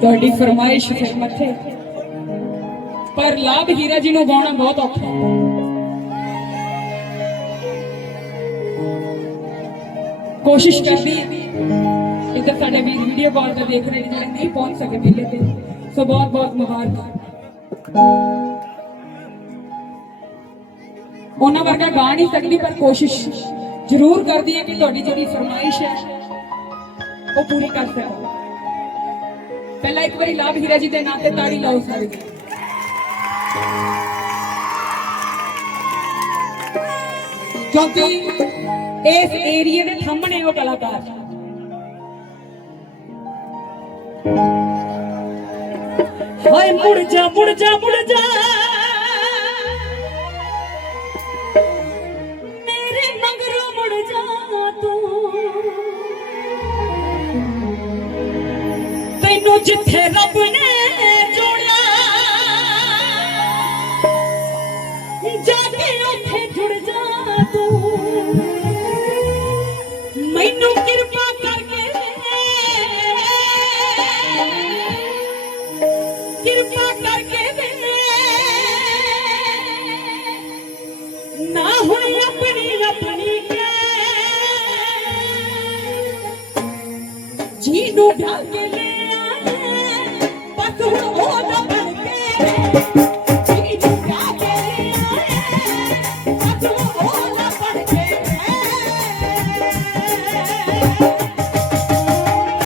ਤੁਹਾਡੀ ਫਰਮਾਇਸ਼ ਫਿਰ ਮੱਥੇ। ਪਰ ਲਾਭ ਹੀਰਾ ਜੀ ਨੂੰ ਗਾਉਣਾ ਬਹੁਤ ਔਖਾ ਕੋਸ਼ਿਸ਼ ਕਰਦੀ ਹੈ ਇੱਧਰ ਸਾਡੇ ਵੀ ਵੀਡੀਓ ਕਾਲ ਤੇ ਦੇਖ ਰਹੇ ਜਿਹੜੇ ਨਹੀਂ ਪਹੁੰਚ ਸਕੇ ਮੇਲੇ ਤੇ। ਸੋ ਬਹੁਤ ਬਹੁਤ ਮੁਬਾਰਕ। ਉਹਨਾਂ ਵਰਗਾ ਗਾ ਨਹੀਂ ਸਕਦੀ, ਪਰ ਕੋਸ਼ਿਸ਼ ਜ਼ਰੂਰ ਕਰਦੀ ਹੈ ਕਿ ਤੁਹਾਡੀ ਜਿਹੜੀ ਫਰਮਾਇਸ਼ ਹੈ, ਉਹ ਪੂਰੀ ਕਰ ਸਕਾਂ ਪਹਿਲਾਂ ਇੱਕ ਵਾਰੀ ਲਾਭ ਹੀਰਾ ਜੀ ਦੇ ਨਾਂ ਤੇ ਤਾੜੀ ਲਾਓ ਸਾਰੇ। ਕਿਉਂਕਿ ਇਸ ਏਰੀਏ ਦੇ ਸਾਹਮਣੇ ਉਹ ਕਲਾਕਾਰ। ਹਾਏ ਮੁੜ ਜਾ ਮੁੜ ਜਾ ਮੁੜ ਜਾ ਮੇਰੇ ਮਗਰੋਂ ਮੁੜ ਜਾ ਤੂੰ। ਤੈਨੂੰ ਜਿੱਥੇ ਰੱਬ ਨੇ ਜੋੜਿਆ ਜਾ ਕੇ ਉੱਥੇ ਜੁੜ ਜਾ ਤੂੰ। ਮੈਨੂੰ ਕਿਰਪਾ ਕਰਕੇ ਕਿਰਪਾ ਕਰਕੇ ਵੇ ਨਾ ਹੁਣ ਆਪਣੀ ਆਪਣੀ ਜੀ ਨੂੰ ਢਾਲ ਕੇ ਲੈ to hold up and get it.